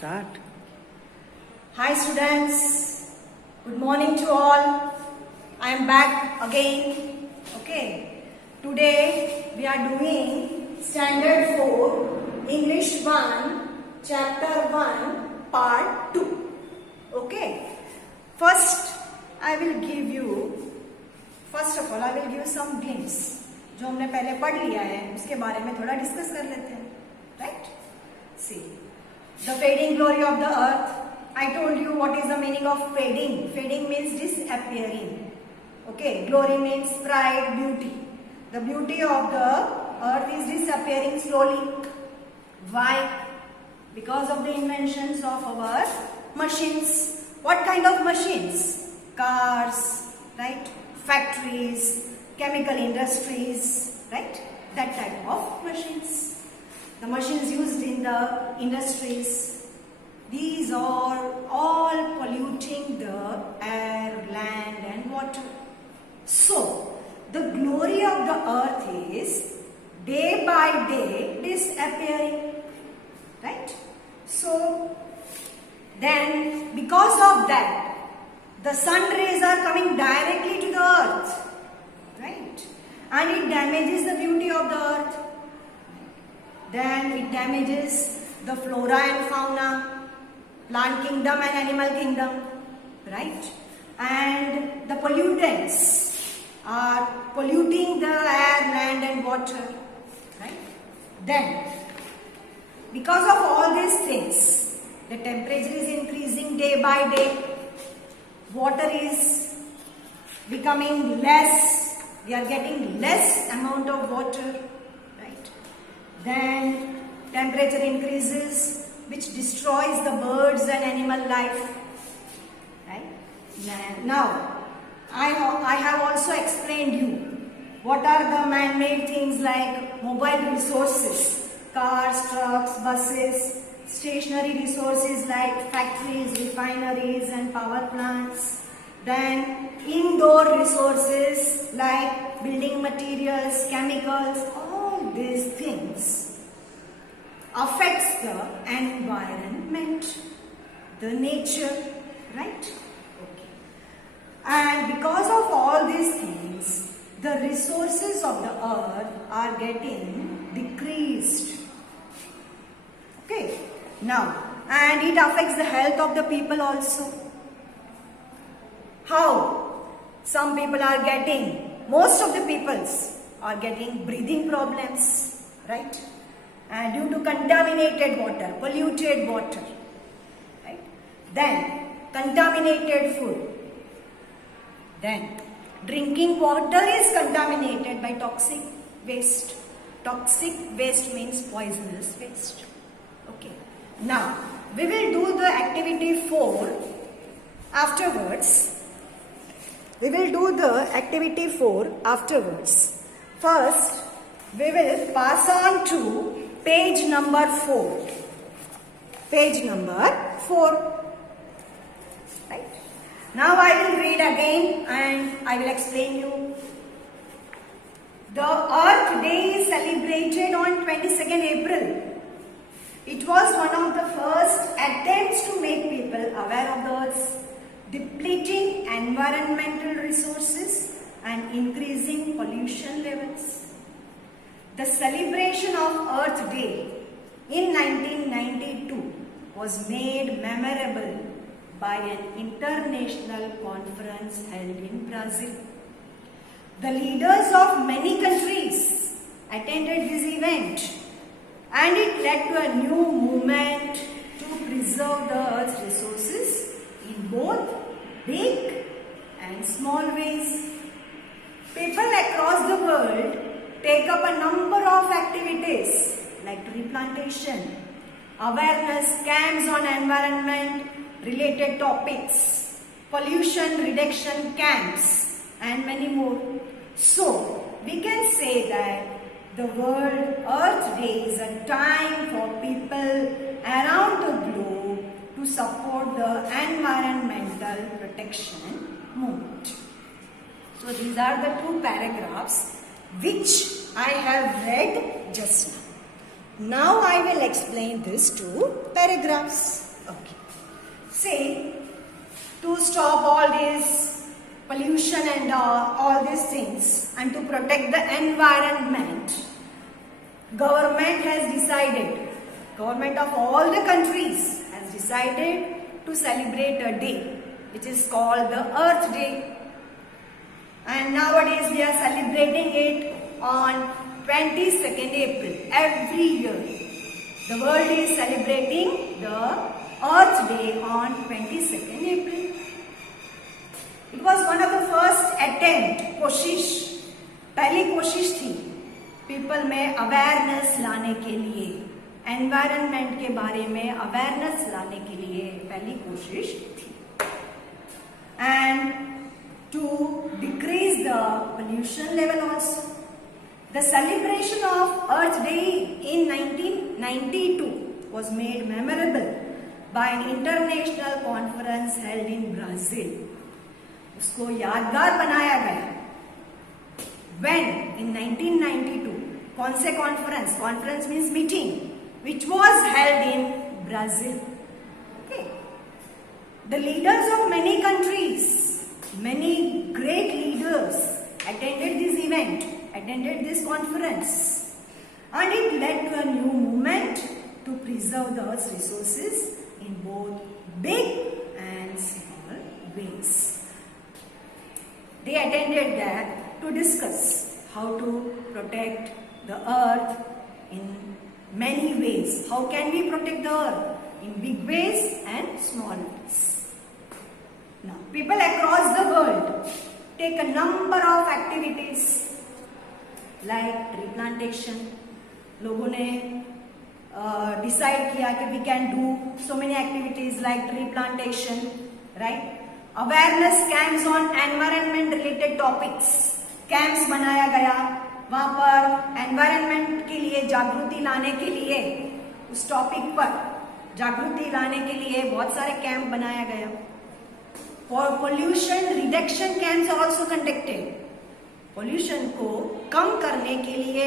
Start. Hi students, good morning to all. I am back again. Okay, today we are doing Standard 4, English 1, Chapter 1, Part 2. Okay, first of all I will give some glimpse. जो हमने पहले पढ़ लिया है उसके बारे में थोड़ा डिस्कस कर लेते हैं. Right? See. The fading glory of the earth. I told you what is the meaning of fading. Fading means disappearing. Okay. Glory means pride, beauty. The beauty of the earth is disappearing slowly. Why? Because of the inventions of our machines. What kind of machines? Cars, right? Factories, chemical industries, right? That type of machines. The machines used in the industries, these are all polluting the air, land and water. So, the glory of the earth is day by day disappearing, right? So, then because of that, the sun rays are coming directly to the earth, right? And it damages the beauty of the earth. Then it damages the flora and fauna, plant kingdom and animal kingdom, right? And the pollutants are polluting the air, land and water, right? Then, because of all these things, the temperature is increasing day by day, water is becoming less, we are getting less amount of water. Then temperature increases, which destroys the birds and animal life. Right? Now, I have also explained you what are the man-made things like mobile resources, cars, trucks, buses, stationary resources like factories, refineries and power plants. Then indoor resources like building materials, chemicals, these things affects the environment, the nature, right? Okay. And because of all these things, the resources of the earth are getting decreased. Okay. Now, and it affects the health of the people also. How? Some people are getting, most of the peoples are getting breathing problems, right? And due to contaminated water, polluted water, right? Then contaminated food. Then drinking water is contaminated by toxic waste. Toxic waste means poisonous waste. Okay. Now we will do the activity 4 afterwards. We will do the activity 4 afterwards. First, we will pass on to page number 4. Page number 4. Right? Now I will read again and I will explain you. The Earth Day is celebrated on 22nd April. It was one of the first attempts to make people aware of the Earth's depleting environmental resources and increasing pollution levels. The celebration of Earth Day in 1992 was made memorable by an international conference held in Brazil. The leaders of many countries attended this event and it led to a new movement to preserve the Earth's resources in both big and small ways. People across the world take up a number of activities like tree plantation, awareness camps on environment related topics, pollution reduction camps and many more. So, we can say that the World Earth Day is a time for people around the globe to support the environmental protection movement. So these are the 2 paragraphs which I have read just now. Now I will explain these 2 paragraphs. Okay. See, to stop all this pollution and all these things and to protect the environment, government of all the countries has decided to celebrate a day which is called the Earth Day. And nowadays we are celebrating it on 22nd April every year. The world is celebrating the Earth Day on 22nd April. It was one of the first attempt, पहली कोशिश थी people में awareness लाने के लिए, environment के बारे में अवेयरनेस लाने के लिए पहली कोशिश थी. And to decrease the pollution level also. The celebration of Earth Day in 1992 was made memorable by an international conference held in Brazil. उसको यादगार बनाया गया. When in 1992, कौन से conference? Conference means meeting, which was held in Brazil. Okay. The leaders of many countries, many great leaders attended this event, attended this conference, and it led to a new movement to preserve the Earth's resources in both big and small ways. They attended there to discuss how to protect the Earth in many ways. How can we protect the Earth? In big ways and small ways. Now, people across the world take a number of activities like tree plantation. लोगों ने decide किया कि we can do so many activities like tree plantation, right? Awareness camps on environment related topics. Camps बनाया गया, वहाँ पर environment के लिए जागृति लाने के लिए, उस topic पर जागृति लाने के लिए बहुत सारे कैंप बनाया गया. For pollution reduction camps are also conducted. Pollution को कम करने के लिए,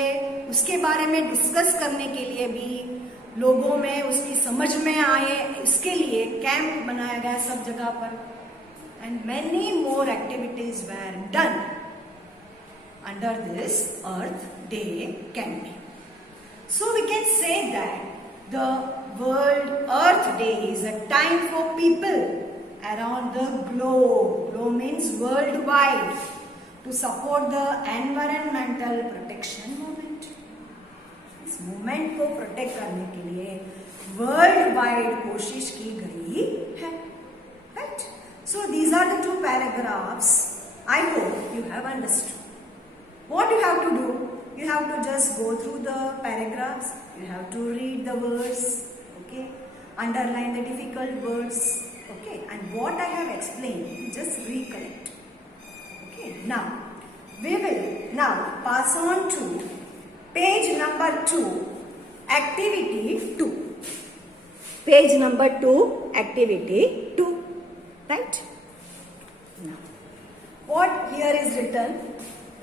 उसके बारे में डिस्कस करने के लिए भी लोगों में उसकी समझ में आए, इसके लिए कैंप बनाया गया सब जगह पर. And many more activities were done under this Earth Day campaign. So we can say that the World Earth Day is a time for people around the globe, globe means worldwide, to support the environmental protection movement. इस movement को protect करने के लिए worldwide कोशिश की गई है, right? So these are the two paragraphs. I hope you have understood. What you have to do? You have to just go through the paragraphs. You have to read the words. Okay, underline the difficult words. Okay, and what I have explained, just recollect. Okay, now we will now pass on to page number 2, activity 2. Page number 2, activity 2. Right? Now, what here is written?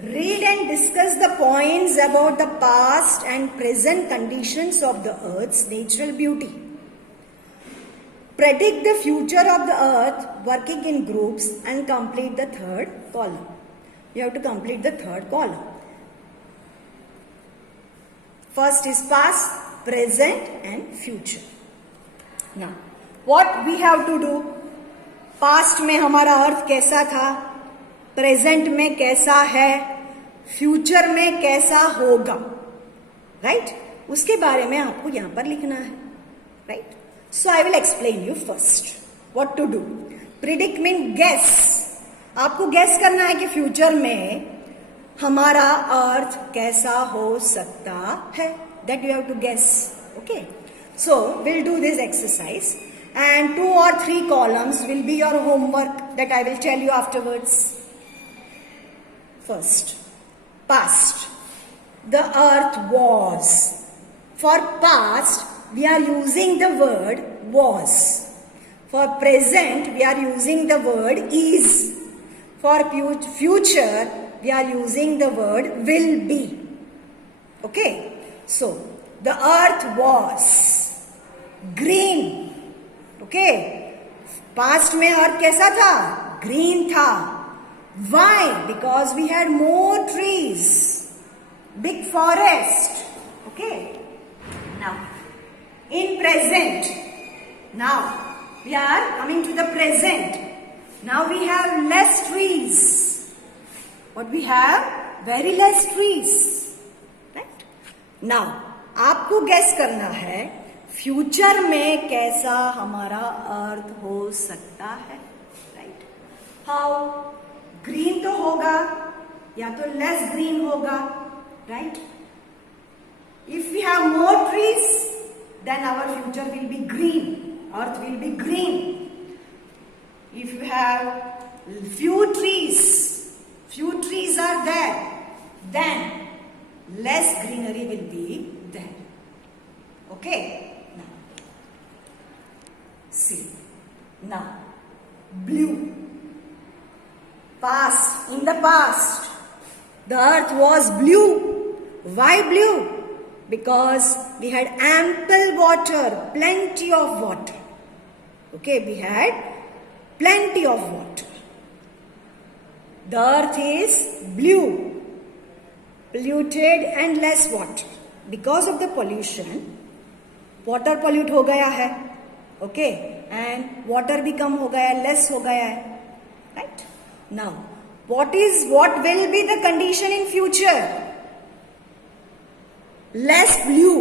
Read and discuss the points about the past and present conditions of the Earth's natural beauty. Predict the future of the Earth working in groups and complete the third column. You have to complete the third column. First is past, present and future. Now, what we have to do? Past में हमारा अर्थ कैसा था, present में कैसा है, future में कैसा होगा, राइट? उसके बारे में आपको यहां पर लिखना है, right? So I will explain you first what to do. Predict mean guess. आपको गेस करना है कि फ्यूचर में हमारा अर्थ कैसा हो सकता है. That you have to guess. Okay, so will do this exercise. And 2 or 3 columns will be your homework that I will tell you afterwards. First, past. The earth was. For past, we are using the word was. For present, we are using the word is. For future, we are using the word will be. Okay? So, the earth was green. Okay, past में अर्थ कैसा था? Green था. Why? Because we had more trees, big forest. Okay. Now, in present, now we are coming to the present. Now we have less trees. What we have? Very less trees. Right? Now, आपको gas करना है future में कैसा हमारा अर्थ हो सकता है. Right? How? Green तो होगा या तो लेस ग्रीन होगा. Right? If we have more trees then our future will be green. Earth will be green. If you have few trees are there, then less greenery will be there. Okay? Now, see. Now, blue. Past. In the past, the earth was blue. Why blue? Because we had ample water, plenty of water. Okay, we had plenty of water. The earth is blue, polluted and less water. Because of the pollution, water pollute हो गया है. Okay, and water भी कम हो गया है, less हो गया है. Right? Now, what will be the condition in future? Less blue.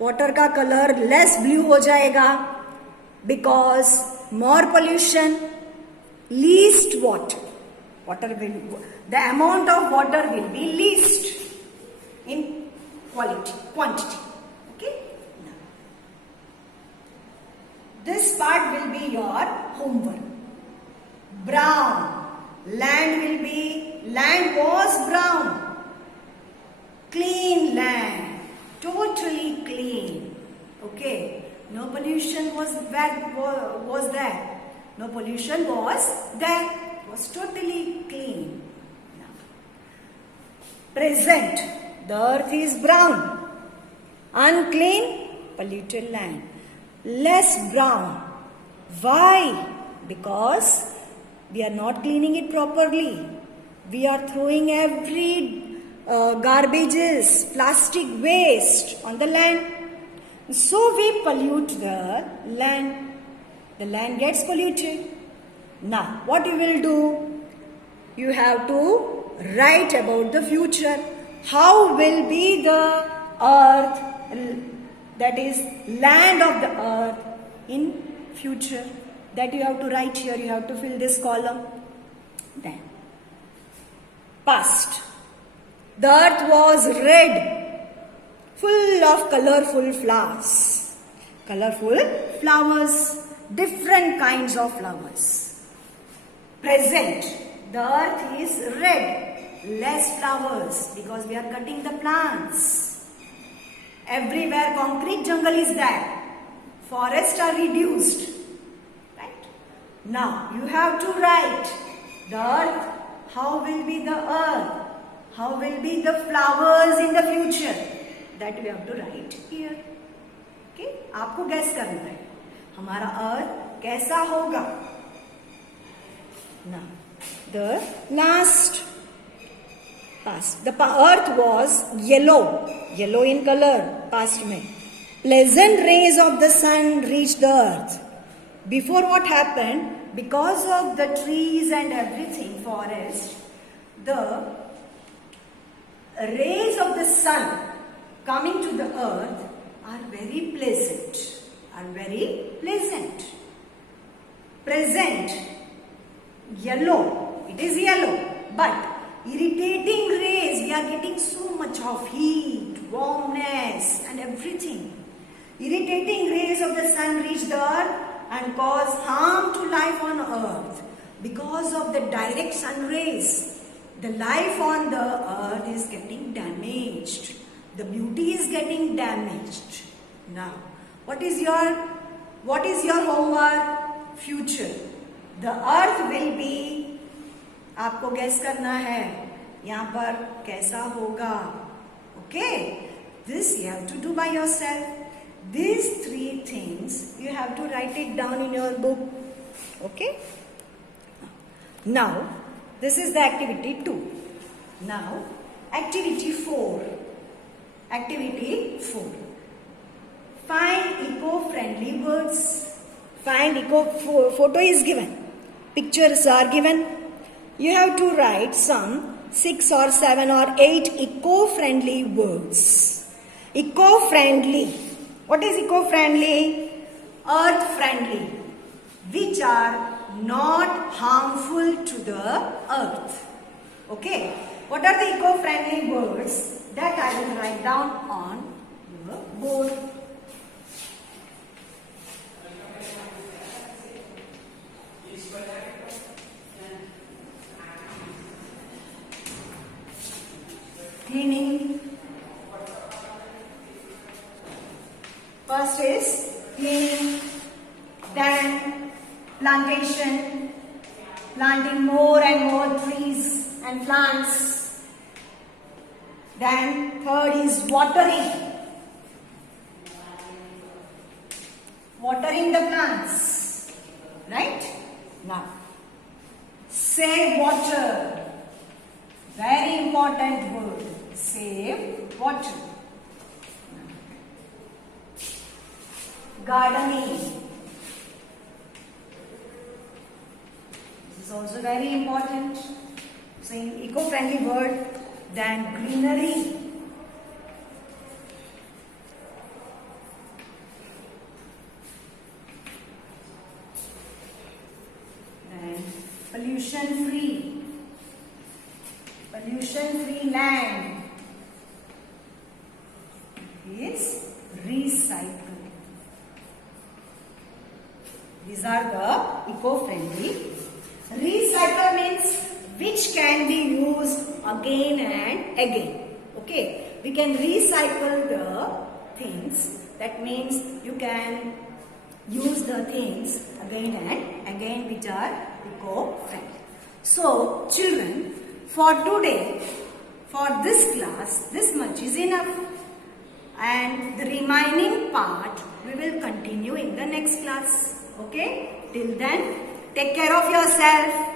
Water का color less blue हो जाएगा because more pollution, least water. The amount of water will be least in quantity. Okay? Now, this part will be your homework. Brown. Land was brown. Clean land. Totally clean. Okay? No pollution was there. No pollution was there. It was totally clean. Now, present. The earth is brown. Unclean, polluted land. Less brown. Why? Because we are not cleaning it properly. We are throwing every garbages, plastic waste on the land. So we pollute the land. The land gets polluted. Now, what you will do? You have to write about the future. How will be the earth, that is land of the earth in future? That you have to write here. You have to fill this column. Then, past. The earth was red, full of colorful flowers. Colorful flowers. Different kinds of flowers. Present. The earth is red. Less flowers because we are cutting the plants. Everywhere concrete jungle is there. Forests are reduced. Right? Now you have to write the earth. How will be the earth? How will be the flowers in the future? That we have to write here. Okay? आपको guess करना है. हमारा अर्थ कैसा होगा. Now, the last past. The earth was yellow in color. Past में. Pleasant rays of the sun reached the earth. Before what happened? Because of the trees and everything, forest, the rays of the sun coming to the earth are very pleasant. Present. Yellow. It is yellow. But irritating rays, we are getting so much of heat, warmness and everything. Irritating rays of the sun reach the earth and cause harm to life on earth. Because of the direct sun rays, the life on the earth is getting damaged. The beauty is getting damaged. Now, what is your homework? Future. The earth will be, आपको guess करना है यहाँ पर कैसा होगा. Okay? This you have to do by yourself. These three things you have to write it down in your book. Okay? Now, this is the activity 2. Now, activity 4. Activity 4. Find eco-friendly words. Find photo is given. Pictures are given. You have to write some 6 or 7 or 8 eco-friendly words. Eco-friendly. What is eco-friendly? Earth-friendly. Which are not harmful to the earth. Okay. What are the eco-friendly words that I will write down on your board? Cleaning. First is cleaning, then plantation, planting more and more trees and plants. Then third is watering, watering the plants, right? Now, save water, very important word, save water. Gardening, this is also very important. So, in eco-friendly word, then greenery. Then pollution-free. Pollution-free land is recycle. These are the eco-friendly. Recycle means which can be used again and again. Okay, we can recycle the things. That means you can use the things again and again which are eco-friendly. So, children, for today, for this class, this much is enough. And the remaining part we will continue in the next class. Okay? Till then, take care of yourself.